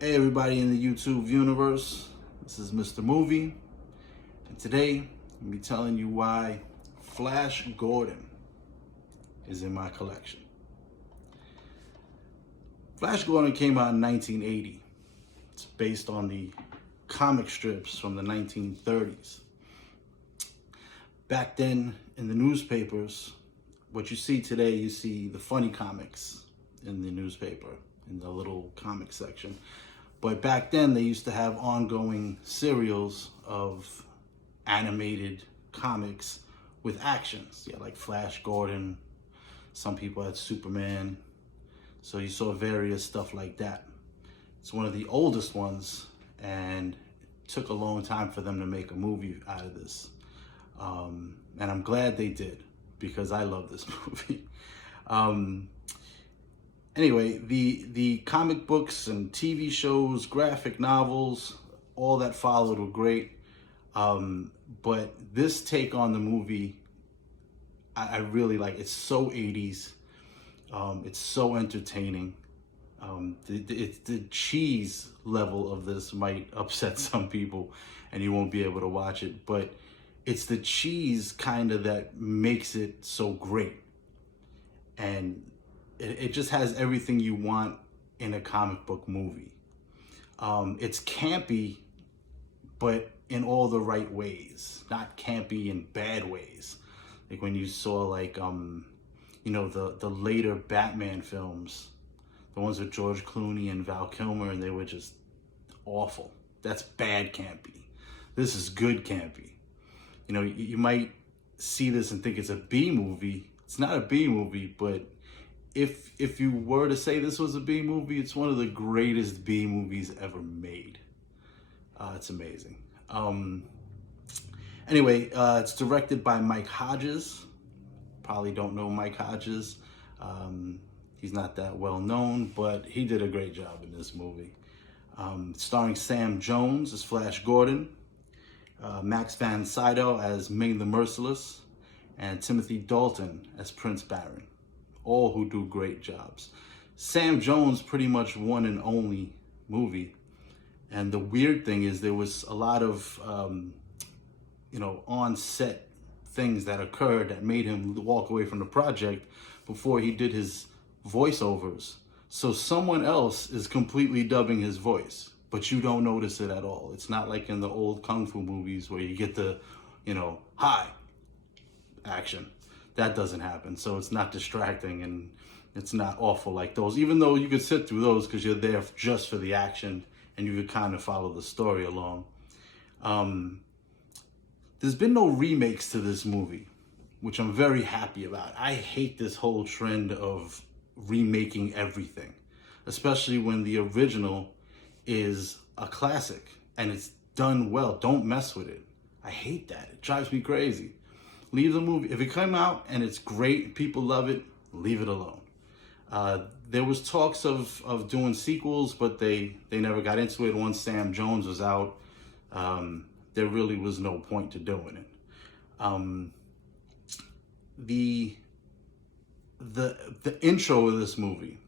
Hey everybody in the YouTube universe, this is Mr. Movie, and today I'm going to be telling you why Flash Gordon is in my collection. Flash Gordon came out in 1980. It's based on the comic strips from the 1930s. Back then, in the newspapers, what you see today, you see the funny comics in the newspaper, in the little comic section. But back then, they used to have ongoing serials of animated comics with actions. Yeah, like Flash Gordon. Some people had Superman. So you saw various stuff like that. It's one of the oldest ones, and it took a long time for them to make a movie out of this. And I'm glad they did, because I love this movie. Anyway, the comic books and TV shows, graphic novels, all that followed were great. But this take on the movie, I really like. It's so 80s. It's so entertaining. The cheese level of this might upset some people and you won't be able to watch it. But it's the cheese kind of that makes it so great. And it just has everything you want in a comic book movie. It's campy, but in all the right ways, not campy in bad ways. Like when you saw the later Batman films, the ones with George Clooney and Val Kilmer, and they were just awful. That's bad campy. This is good campy. You know, you might see this and think it's a B movie. It's not a B movie, but if you were to say this was a B movie, it's one of the greatest B movies ever made. It's amazing. Anyway, it's directed by Mike Hodges. Probably don't know Mike Hodges. He's not that well known, but he did a great job in this movie. Starring Sam Jones as Flash Gordon, Max van Sydow as Ming the Merciless, and Timothy Dalton as Prince Baron. All who do great jobs. Sam Jones pretty much one and only movie. And the weird thing is there was a lot of, on-set things that occurred that made him walk away from the project before he did his voiceovers. So someone else is completely dubbing his voice, but you don't notice it at all. It's not like in the old Kung Fu movies where you get the, hi, action. That doesn't happen. So it's not distracting and it's not awful like those, even though you could sit through those because you're there just for the action and you could kind of follow the story along. There's been no remakes to this movie, which I'm very happy about. I hate this whole trend of remaking everything, especially when the original is a classic and it's done well. Don't mess with it. I hate that. It drives me crazy. Leave the movie. If it came out and it's great, people love it, leave it alone. There was talks of doing sequels, but they never got into it. Once Sam Jones was out, there really was no point to doing it. The intro of this movie,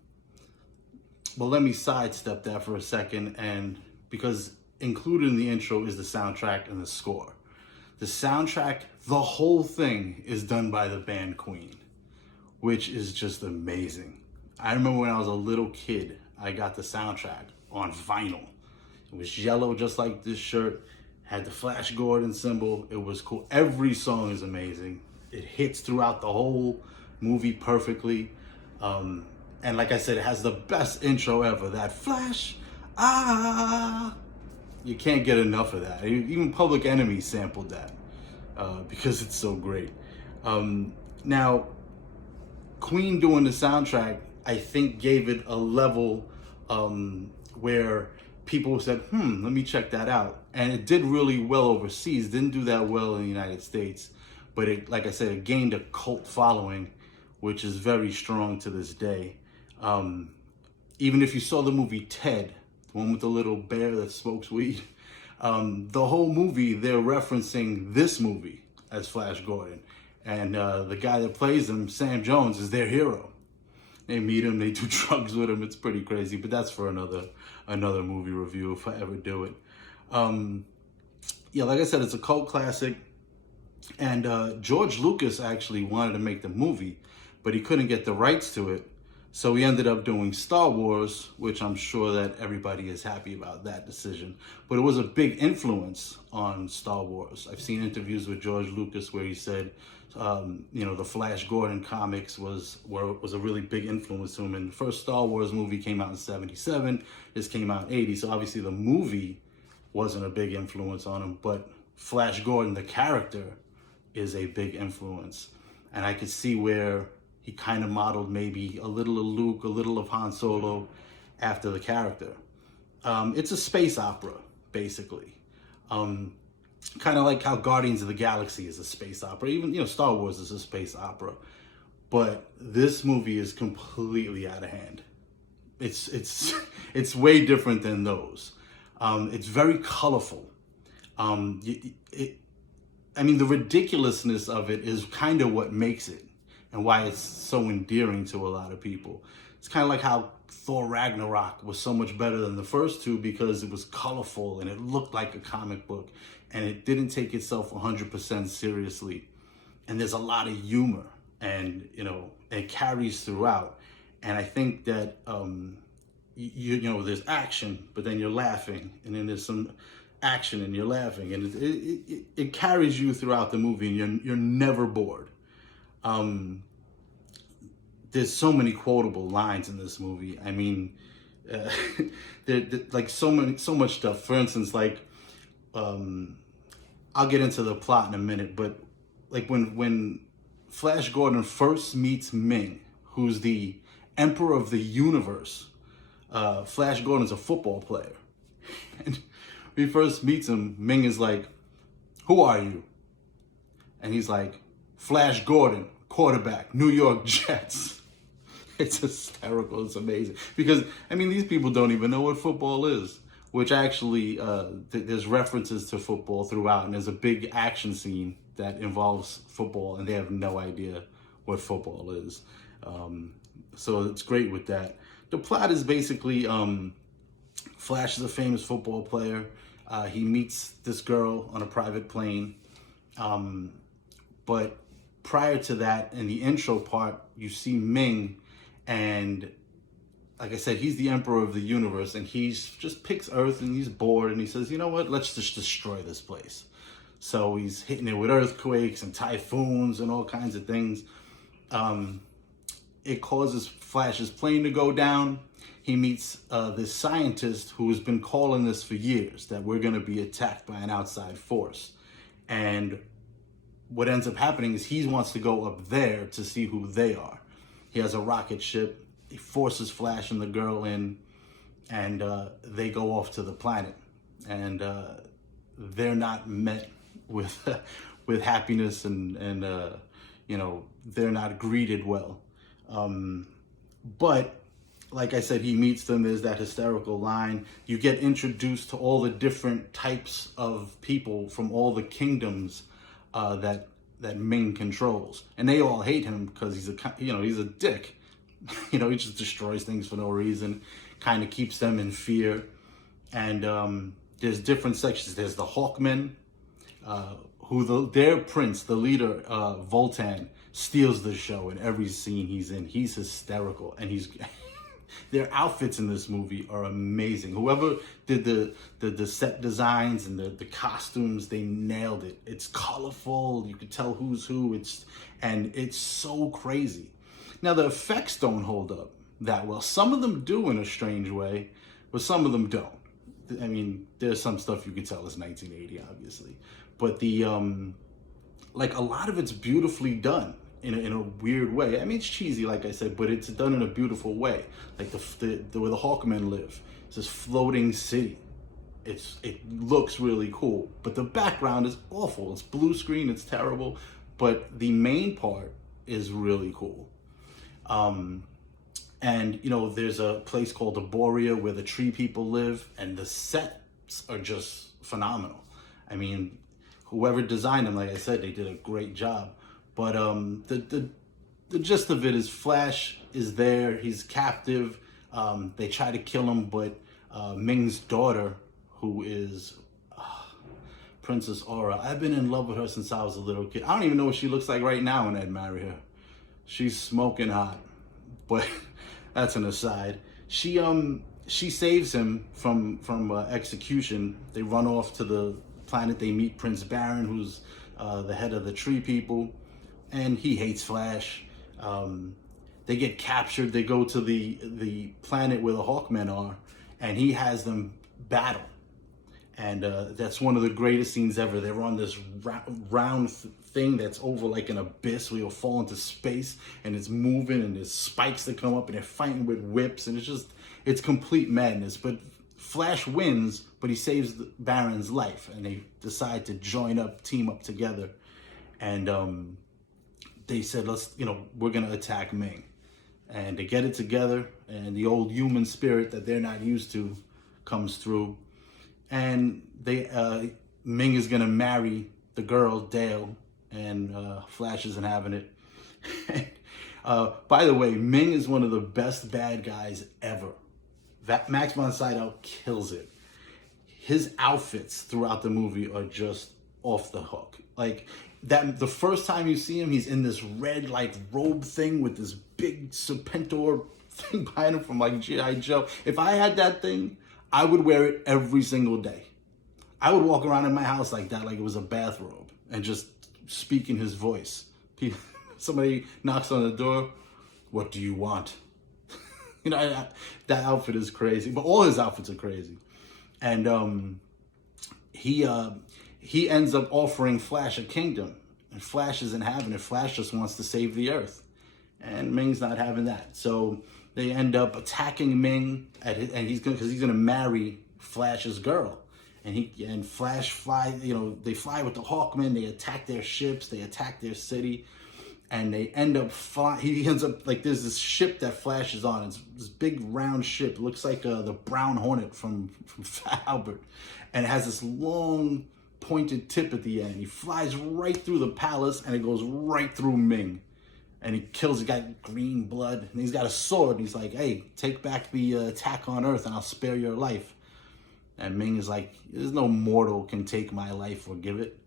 well, let me sidestep that for a second, and because included in the intro is the soundtrack and the score. The soundtrack, the whole thing is done by the band Queen, which is just amazing. I remember when I was a little kid, I got the soundtrack on vinyl. It was yellow, just like this shirt, had the Flash Gordon symbol. It was cool. Every song is amazing. It hits throughout the whole movie perfectly. And like I said, it has the best intro ever. That Flash, you can't get enough of that. Even Public Enemy sampled that because it's so great. Now, Queen doing the soundtrack, I think gave it a level where people said, let me check that out. And it did really well overseas. Didn't do that well in the United States. But it, like I said, it gained a cult following, which is very strong to this day. Even if you saw the movie Ted, the one with the little bear that smokes weed, the whole movie, they're referencing this movie as Flash Gordon. And the guy that plays him, Sam Jones, is their hero. They meet him, they do drugs with him. It's pretty crazy, but that's for another movie review if I ever do it. Yeah, like I said, it's a cult classic. And George Lucas actually wanted to make the movie, but he couldn't get the rights to it. So he ended up doing Star Wars, which I'm sure that everybody is happy about that decision. But it was a big influence on Star Wars. I've seen interviews with George Lucas where he said, the Flash Gordon comics was a really big influence to him. And the first Star Wars movie came out in '77. This came out in '80. So obviously the movie wasn't a big influence on him, but Flash Gordon, the character, is a big influence. And I could see where he kind of modeled maybe a little of Luke, a little of Han Solo after the character. It's a space opera, basically. Kind of like how Guardians of the Galaxy is a space opera. Even, Star Wars is a space opera. But this movie is completely out of hand. It's way different than those. It's very colorful. The ridiculousness of it is kind of what makes it and why it's so endearing to a lot of people. It's kind of like how Thor Ragnarok was so much better than the first two because it was colorful and it looked like a comic book and it didn't take itself 100% seriously. And there's a lot of humor and, it carries throughout. And I think that, there's action, but then you're laughing. And then there's some action and you're laughing. And it carries you throughout the movie and you're never bored. There's so many quotable lines in this movie. I mean, like so much stuff. For instance, like, I'll get into the plot in a minute, but like when Flash Gordon first meets Ming, who's the emperor of the universe, Flash Gordon's a football player. And when he first meets him, Ming is like, "Who are you?" And he's like, "Flash Gordon, quarterback, New York Jets." It's hysterical. It's amazing. Because, these people don't even know what football is. Which actually, there's references to football throughout. And there's a big action scene that involves football. And they have no idea what football is. So it's great with that. The plot is basically, Flash is a famous football player. He meets this girl on a private plane. But prior to that, in the intro part, you see Ming, and like I said, he's the emperor of the universe, and he's just picks Earth, and he's bored, and he says, "You know what? Let's just destroy this place." So he's hitting it with earthquakes and typhoons and all kinds of things. It causes Flash's plane to go down. He meets this scientist who has been calling this for years, that we're going to be attacked by an outside force. And what ends up happening is he wants to go up there to see who they are. He has a rocket ship. He forces Flash and the girl in, and they go off to the planet. And they're not met with happiness, and they're not greeted well. But like I said, he meets them. There's that hysterical line. You get introduced to all the different types of people from all the kingdoms that Ming controls, and they all hate him because he's a dick. He just destroys things for no reason, kind of keeps them in fear. And there's different sections. There's the Hawkmen, their prince, the leader, Voltan, steals the show in every scene he's in. He's hysterical, and their outfits in this movie are amazing. Whoever did the set designs and the costumes, they nailed it. It's colorful. You can tell who's who. It's so crazy. Now, the effects don't hold up that well. Some of them do in a strange way, but some of them don't. There's some stuff you can tell is 1980, obviously. But a lot of it's beautifully done in a weird way. It's cheesy, like I said, but it's done in a beautiful way. Like where the Hawkmen live. It's this floating city. It looks really cool, but the background is awful. It's blue screen. It's terrible. But the main part is really cool. There's a place called Aboria where the tree people live, and the sets are just phenomenal. Whoever designed them, like I said, they did a great job. But the the gist of it is Flash is there. He's captive. They try to kill him, but Ming's daughter, who is Princess Aura, I've been in love with her since I was a little kid. I don't even know what she looks like right now when I'd marry her. She's smoking hot, but that's an aside. She saves him from execution. They run off to the planet. They meet Prince Baron, who's the head of the tree people, and he hates Flash. They get captured. They go to the planet where the Hawkmen are, and he has them battle. And that's one of the greatest scenes ever. They're on this round thing that's over like an abyss where you'll fall into space, and it's moving, and there's spikes that come up, and they're fighting with whips, and it's complete madness. But Flash wins, but he saves Baron's life, and they decide to team up together. And they said, we're going to attack Ming. And they get it together, and the old human spirit that they're not used to comes through. And Ming is going to marry the girl, Dale, and Flash isn't having it. By the way, Ming is one of the best bad guys ever. Max von Sydow kills it. His outfits throughout the movie are just off the hook. Like, the first time you see him, he's in this red like robe thing with this big Serpentor thing behind him from like G.I. Joe. If I had that thing, I would wear it every single day. I would walk around in my house like that, like it was a bathrobe, and just speak in his voice. Somebody knocks on the door, what do you want? That outfit is crazy, but all his outfits are crazy. And he ends up offering Flash a kingdom, and Flash isn't having it. Flash just wants to save the Earth, and Ming's not having that. So they end up attacking Ming, and he's gonna marry Flash's girl, and Flash fly. They fly with the Hawkmen. They attack their ships. They attack their city, and they end up he ends up like there's this ship that Flash is on. It's this big round ship. It looks like the Brown Hornet from Fat Albert, and it has this long pointed tip at the end. He flies right through the palace, and it goes right through Ming. And he kills, he got green blood, and he's got a sword. He's like, hey, take back the attack on Earth, and I'll spare your life. And Ming is like, there's no mortal can take my life or give it.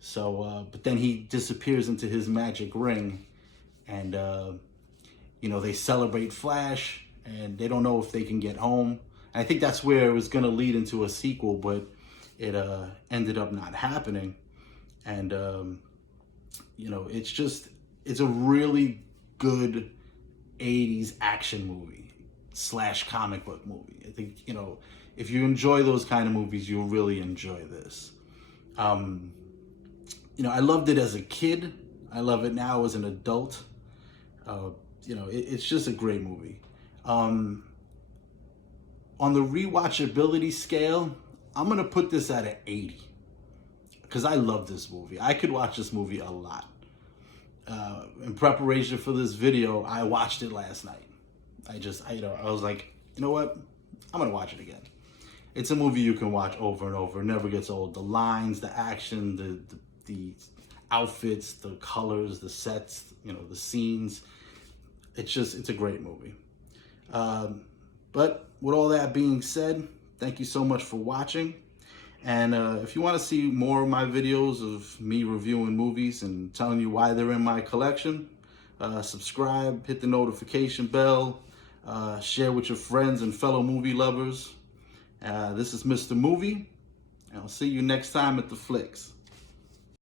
So, but then he disappears into his magic ring, and, they celebrate Flash, and they don't know if they can get home. And I think that's where it was going to lead into a sequel, but it ended up not happening. And, it's a really good 80s action movie / comic book movie. I think, if you enjoy those kind of movies, you'll really enjoy this. I loved it as a kid. I love it now as an adult. It's just a great movie. On the rewatchability scale, I'm going to put this at an 80. Because I love this movie. I could watch this movie a lot. In preparation for this video, I watched it last night. I was like, you know what? I'm going to watch it again. It's a movie you can watch over and over. It never gets old. The lines, the action, the outfits, the colors, the sets, the scenes. It's a great movie. But with all that being said, thank you so much for watching. And if you want to see more of my videos of me reviewing movies and telling you why they're in my collection, subscribe, hit the notification bell, share with your friends and fellow movie lovers. This is Mr. Movie, and I'll see you next time at the flicks.